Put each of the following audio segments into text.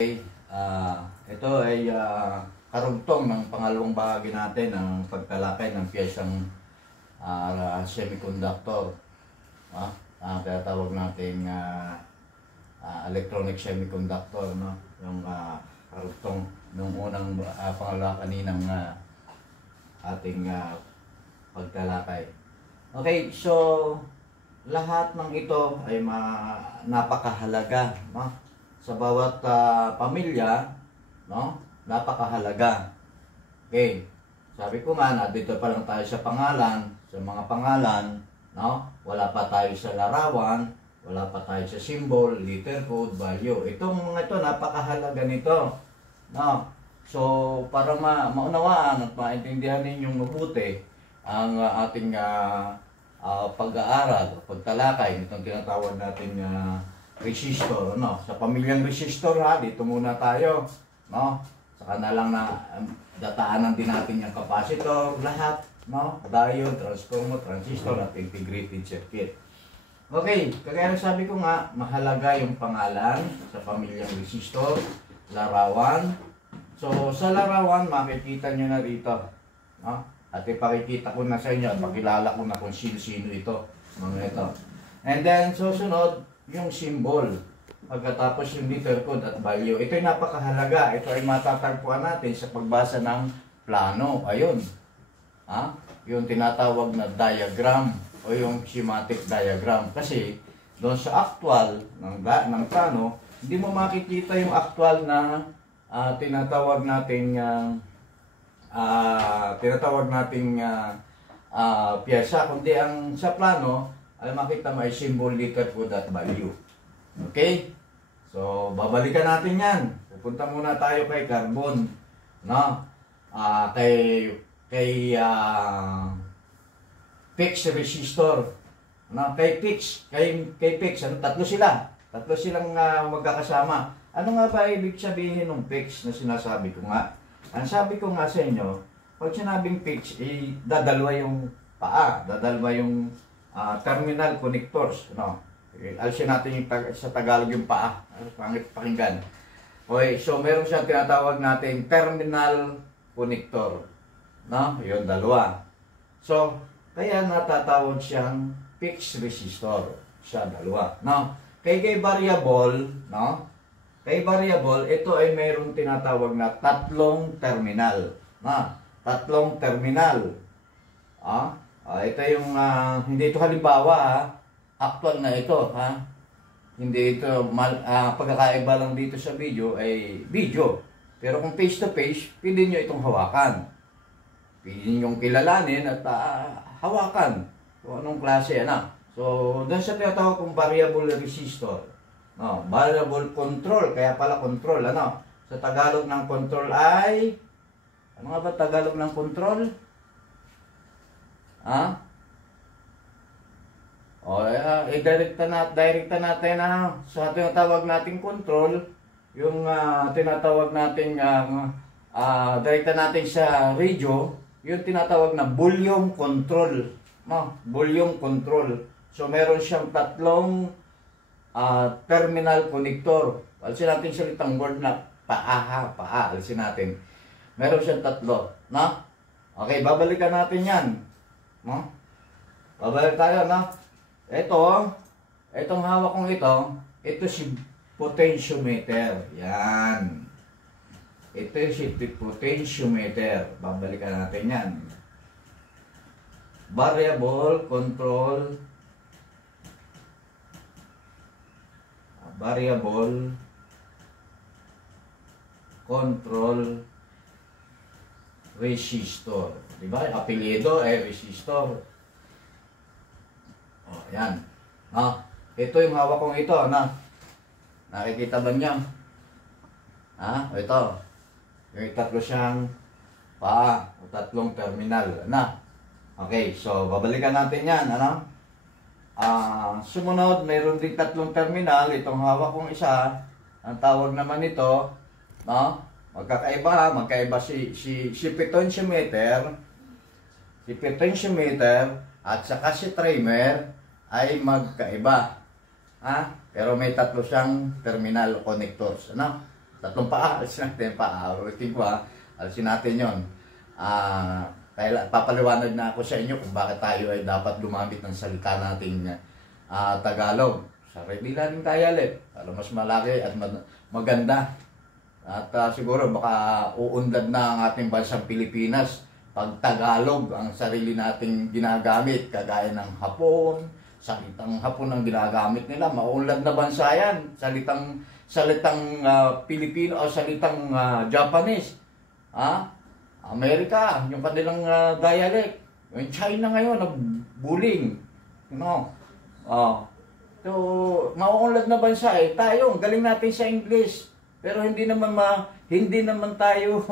Ito ay karugtong ng pangalawang bahagi natin ng pagtalakay ng piyesang semiconductor. Kaya tawag natin electronic semiconductor, no? Yung karugtong nung unang pangalawa kaninang ating pagtalakay. Okay, so lahat ng ito ay napakahalaga, no? Sa bawat pamilya, no? Napakahalaga. Okay. Sabi ko nga na dito pa lang tayo sa pangalan, sa mga pangalan, no? Wala pa tayo sa larawan, wala pa tayo sa symbol, letter code, value. Itong mga ito napakahalaga nito, no? So para maunawaan at maintindihan ninyong mabuti ang ating pag-aaral, pagtalakay nitong tinatawag natin resistor, no? Sa pamilyang resistor, dito muna tayo, no? Saka na lang na dataanan din natin yung capacitor, lahat, no? Diode, transformer, transistor at integrated circuit. Okay, kagaya sabi ko nga, mahalaga yung pangalan sa pamilyang resistor, larawan. So sa larawan, makikita nyo na rito, no? At ipakikita ko na sa inyo, pakilala ko na kung sino-sino ito, mga ito. And then susunod, yung symbol. Pagkatapos yung letter code at value. Ito ay napakahalaga. Ito ay matatagpuan natin sa pagbasa ng plano. Ayun. Yung tinatawag na diagram o yung schematic diagram. Kasi doon sa actual ng plano, hindi mo makikita yung actual na tinatawag nating piyesa. Kundi ang sa plano, ay makita mo ay symbol, letter code at value. Okay? So, babalikan natin yan. Pupunta muna tayo kay carbon. No? Kay fixed resistor. No? Kay fixed. Tatlo sila. Tatlo silang magkakasama. Ano nga ba ibig sabihin ng fixed na sinasabi ko nga? Ang sabi ko nga sa inyo, pag sinabing fixed, dadalwa yung paa. Dadalwa yung terminal connectors, no? Alisin natin yung sa Tagalog yung paa. Pangit pakinggan. Okay, so meron siyang tinatawag natin terminal connector, no? Yun, dalawa. So, kaya natatawag siyang fixed resistor. Siya, dalawa, no? Kay variable, no? Kay variable, ito ay mayroong tinatawag na tatlong terminal, no? Tatlong terminal. Ito yung, hindi ito halimbawa, actual na ito, Hindi ito, pagkakaiba lang dito sa video ay video. Pero kung face to face, pwede nyo itong hawakan. Pwede nyo kilalanin at hawakan. Kung anong klase, So, doon sa tinatawag kong variable resistor. No, variable control, kaya pala control, Sa Tagalog ng control ay, ano nga ba Tagalog ng control? Direkta natin sa tinatawag nating control, yung tinatawag nating direkta natin sa radio, yung tinatawag na volume control, no? Volume control. So meron siyang tatlong terminal connector. Alisin natin salitang word na paa, alisin natin. Meron siyang tatlo, no? Okay, babalikan natin 'yan. No? Babalik tayo, no? Itong hawak kong ito si potentiometer. Yan. Ito si potentiometer. Babalikan natin yan. Variable control. Variable control resistor. Diba? Apelyido ay resistor. Yan. Ito yung hawak kong ito, nakikita ba niyo? Ito. Yung tatlo siyang paa, o tatlong terminal, Okay, so babalikan natin yan, sumunod, mayroon din tatlong terminal. Itong hawak kong isa, ang tawag naman ito, magkaiba si potentiometer, at saka si trimmer ay magkaiba. Pero may tatlo siyang terminal connectors. Tatlong paa, alisin natin yung paa. Ulitin ko ha, alisin natin yun. Kaya papaliwanag na ako sa inyo kung bakit tayo ay dapat gumamit ng salita nating Tagalog. Sarili natin tayalit para mas malaki at maganda. At siguro baka uunlad na ang ating bansang Pilipinas pag Tagalog ang sarili nating ginagamit, kagaya ng Hapon. Salitang Hapon ang ginagamit nila, mauunlad na bansa yan. Salitang Pilipino o salitang Japanese. Amerika, yung kanilang dialect. Yung China ngayon, nag-bullying. So, mauunlad na bansa eh. Tayo, galing natin sa English. Pero hindi naman tayo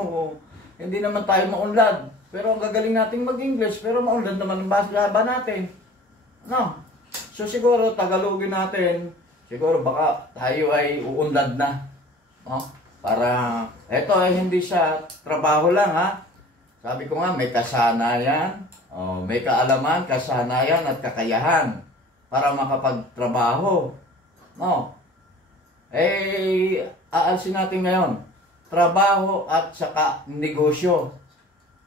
maunlad. Pero ang gagaling natin mag-English, pero maunlad naman ang basa natin. So siguro Tagalogin natin, siguro baka tayo ay uunlad na. Para eto ay hindi sa trabaho lang ha. Sabi ko nga may kasanayan, may kaalaman, kasanayan at kakayahan para makapagtrabaho. Aalsin natin ngayon, trabaho at saka negosyo.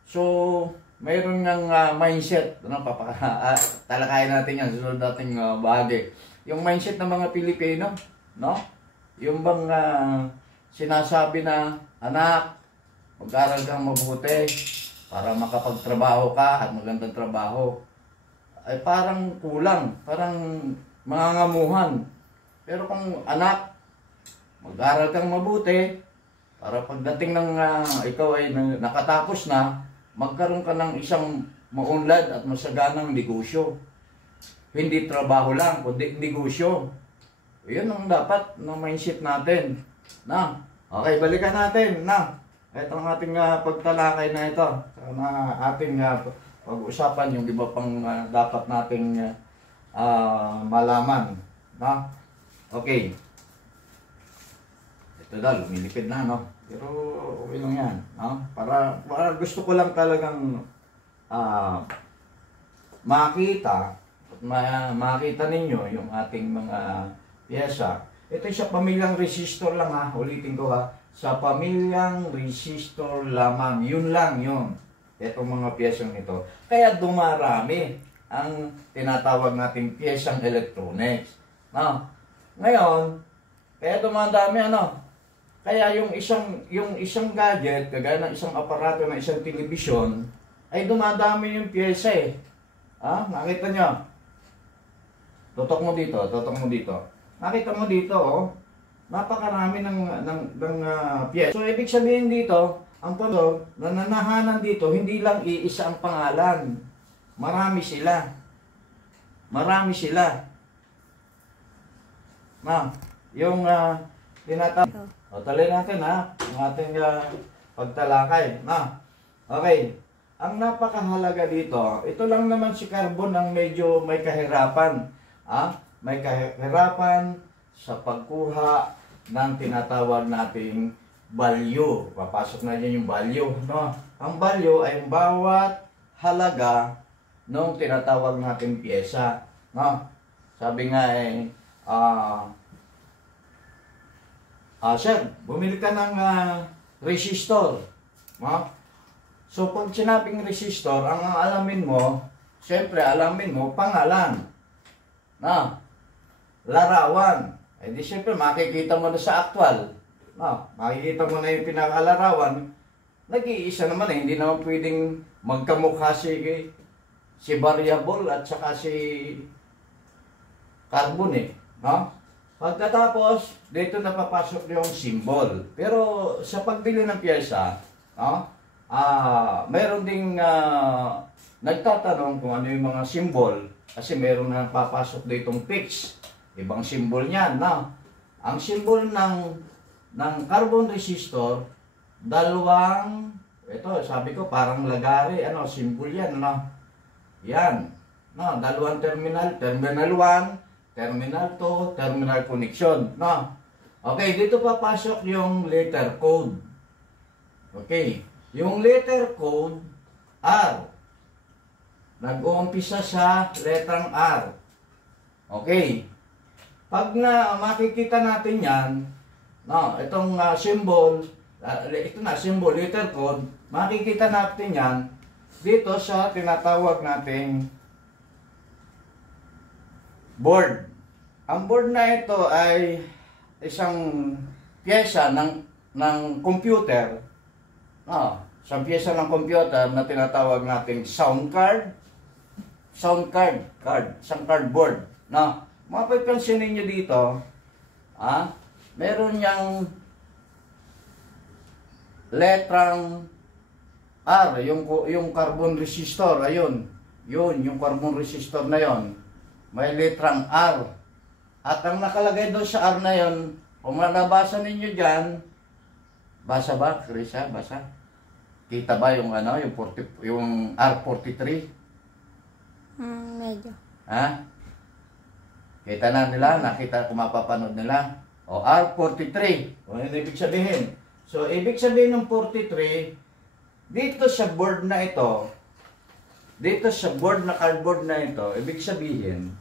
So, mayroon ng mindset, talakayan natin yan, sunod nating bahagi. Yung mindset ng mga Pilipino, yung bang sinasabi na, anak, mag-aral kang mabuti para makapagtrabaho ka at magandang trabaho, ay parang kulang, parang mangangamuhan. Pero kung anak, mag-aral kang mabuti para pagdating ng ikaw ay nakatapos na, magkaroon ka ng isang maunlad at masaganang negosyo. Hindi trabaho lang, kundi negosyo. Yun ang dapat ng mindset natin. Okay, balikan natin. Ito ang ating pagtalakay na ito. Na ating pag-usapan yung iba pang dapat nating malaman. Okay. Ito daw, lumilipid na, Pero okay lang yan, Para gusto ko lang talagang makita ninyo yung ating mga piyesa. Ito sa pamilyang resistor lang ulitin ko sa pamilyang resistor lamang, yun lang yun. Itong mga piyesang ito. Kaya dumarami ang tinatawag nating piyesang electronics. Ngayon, kaya dumadami kaya yung isang gadget, kagaya ng isang aparato ng isang telebisyon, ay dumadami yung piyesa eh. Nakita nyo? Tutok mo dito. Nakita mo dito, napakarami ng piyesa. So, ibig sabihin dito, ang nananahanan dito, hindi lang iisa ang pangalan. Marami sila. Yung tinatawag. Tuloy natin ang ating pagtalakay. Okay. Ang napakahalaga dito, ito lang naman si carbon ang medyo may kahirapan. May kahirapan sa pagkuha ng tinatawag nating value. Papasok na dyan yung value. Ang value ay bawat halaga ng tinatawag nating pyesa. Sabi nga sir, bumili ka ng resistor. So, pag sinabing resistor, ang alamin mo, siyempre, alamin mo, pangalan. Larawan. Di siyempre, makikita mo na sa actual. Makikita mo na yung pinakalarawan. Nag-iisa naman hindi naman pwedeng magkamukha si variable at saka si carbon Pagkatapos, dito napapasok yung symbol. Pero sa pagbili ng pyesa, mayroon ding nagtatanong kung ano yung mga symbol. Kasi mayroon na papasok ditong fix. Ibang symbol niyan. Ang symbol ng carbon resistor, ito sabi ko parang lagari, symbol yan. Yan. Dalawang terminal, terminal 1, terminal 2, terminal connection. Okay, dito papasok yung letter code. Okay, yung letter code R. Nag-uumpisa sa letrang R. Okay. Pag makikita natin yan, No, itong symbol, ito na, symbol, letter code, makikita natin yan dito sa tinatawag nating board. Ang board na ito ay isang pyesa ng computer. No, isang pyesa ng computer na tinatawag nating sound card, isang cardboard. No, mapapansin ninyo dito, meron yang letrang R, yung carbon resistor, ayun. Yun, yung carbon resistor na yon. May letrang R. At ang nakalagay doon sa R na yon, kung nabasa ninyo diyan, basa ba, Krisa? Basa? Kita ba yung yung R43? Medyo. Ha? Kita na nila, nakita kung mapapanood nila. O, R43. O, ano ibig sabihin? So, ibig sabihin ng 43, dito sa board na ito, dito sa board na cardboard na ito, ibig sabihin,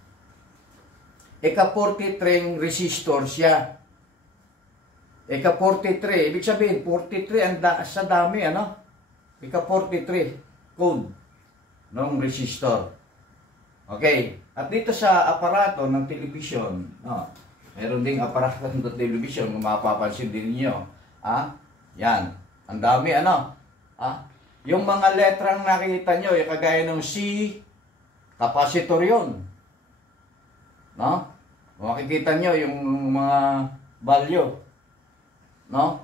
ika-43 resistor siya. Ika-43, ibig sabihin, 43 sa dami, ano? Ika-43 code ng resistor. Okay. At dito sa aparato ng telebisyon, meron ding aparato ng telebisyon, kung mapapansin din niyo. Yan. Ang dami, ano? Yung mga letrang nakikita nyo, yung kagaya ng C, capacitor yun. No? Makikita nyo yung mga value. No?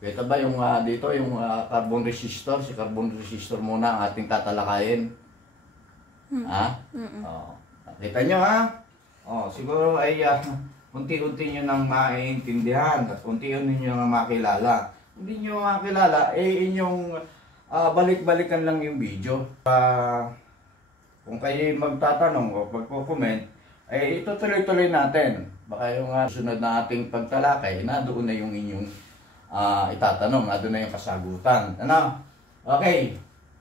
Kita ba yung dito, yung carbon resistor? Si carbon resistor muna ang ating tatalakayin. Nakita nyo, siguro ay unti-unti nyo nang maintindihan at unti-unti nyo nang makilala. Hindi nyo makilala, inyong balik-balikan lang yung video. Kung kayo magtatanong o magko-comment, itutuloy-tuloy natin. Baka yung sunod na ating pagtalakay, na doon na yung inyong itatanong, na doon na yung kasagutan. Ano? Okay.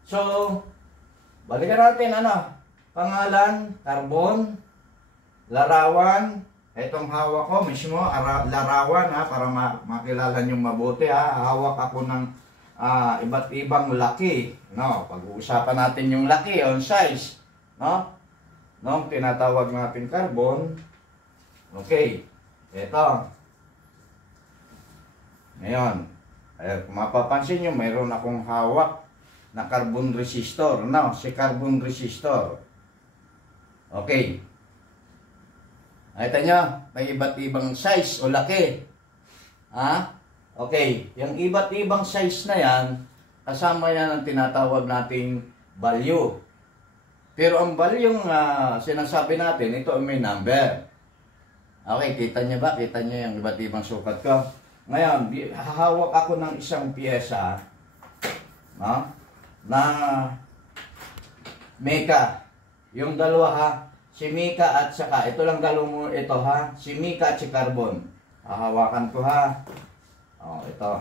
So, balikan natin, pangalan, carbon, larawan. Itong hawak ko mismo, larawan, para makilala nyo mabuti. Hawak ako ng iba't ibang laki. No? Pag-uusapan natin yung laki, on size. No? No? Tinatawag natin carbon. Okay. Ito. Ngayon. Kung mapapansin nyo, mayroon akong hawak na carbon resistor. No? Si carbon resistor. Okay. Nakita nyo, may iba't ibang size o laki. Okay, yung iba't ibang size na yan, kasama yan ang tinatawag nating value. Pero ang value yung sinasabi natin, ito may number. Okay, kita nyo ba? Kita nyo yung iba't ibang sukat ko. Ngayon, hahawak ako ng isang pyesa na meka. Yung dalawa si Mika at saka, ito lang dalawang mo ito si Mika at si Carbon. Hahawakan ko ito.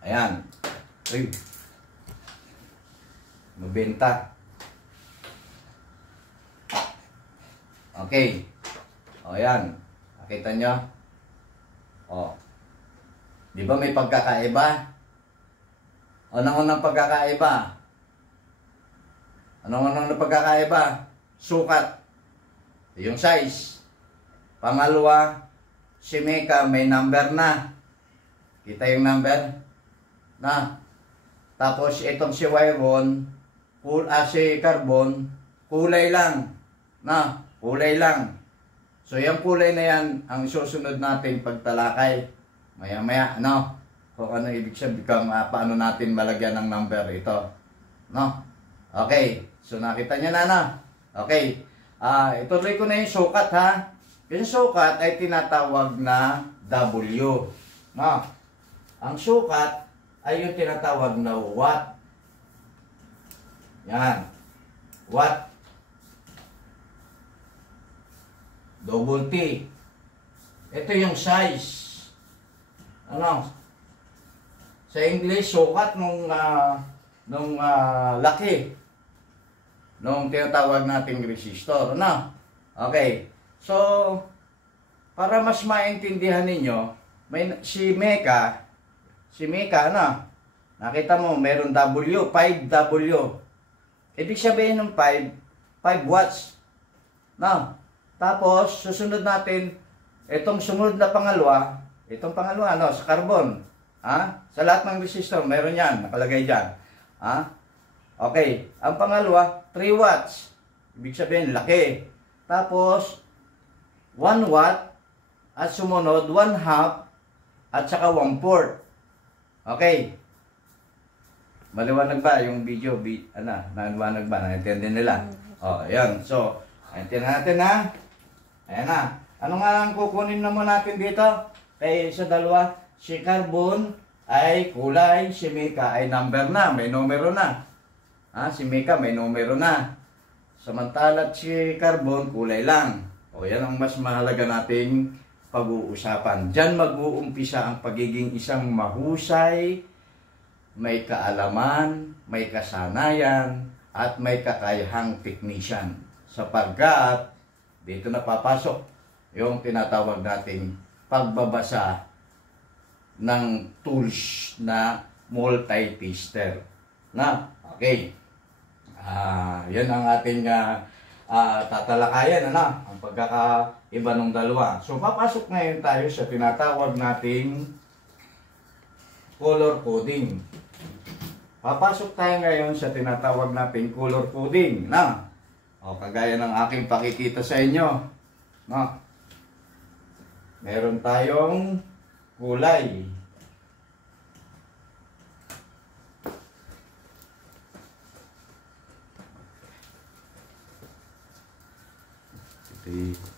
Ayan. Uy. Mabenta. Okay. Ayan. Nakita nyo? Di ba may pagkakaiba? Unang-unang pagkakaiba. Anong pagkakaiba? Sukat. Yung size. Pangalawa, si Meka may number na. Kita yung number? Tapos itong si Wyron, si Carbon, kulay lang. Kulay lang. So yung kulay na yan, ang susunod natin pagtalakay. Maya-maya, kung ano ibig sabihin, paano natin malagyan ng number ito. Okay. So, nakita nyo na, Okay. Ituloy ko na yung sukat, Yung sukat ay tinatawag na W. Ang sukat ay yung tinatawag na watt. Yan. Watt. Double T. Ito yung size. Sa English, sukat nung laki. Nung tinatawag nating resistor. Okay. So, para mas maintindihan ninyo, si Mecca, ano? Nakita mo, meron W, 5W. Ibig sabihin ng 5 watts. No? Tapos, susunod natin, itong sumunod na pangalawa, no, sa carbon. Sa lahat ng resistor, meron yan, nakalagay dyan. Okay, ang pangalawa, 3 watts. Ibig sabihin, laki. Tapos, 1 watt, at sumunod, 1/2, at saka 1/4. Okay. Maliwanag ba yung video? Naliwanag ba? Naintindihan nila? Ayan. So, naintindihan natin ha. Ayan na. Ano nga ang kukunin naman natin dito? Kaya sa dalawa, si carbon ay kulay, si Mecca ay number na, may numero na. Si Mecca may numero na. Samantala si carbon kulay lang. Yan ang mas mahalaga nating pag-uusapan. Diyan mag-uumpisa ang pagiging isang mahusay, may kaalaman, may kasanayan, at may kakayahang technician. Sapagkat, dito na papasok yung tinatawag nating pagbabasa ng tools na multi-tester. Okay. Yan ang ating tatalakayan, ang pagkakaiba ng dalawa. So, papasok ngayon tayo sa tinatawag nating color coding. Papasok tayo ngayon sa tinatawag nating color coding. Kagaya ng aking pakikita sa inyo. Meron tayong kulay. Ito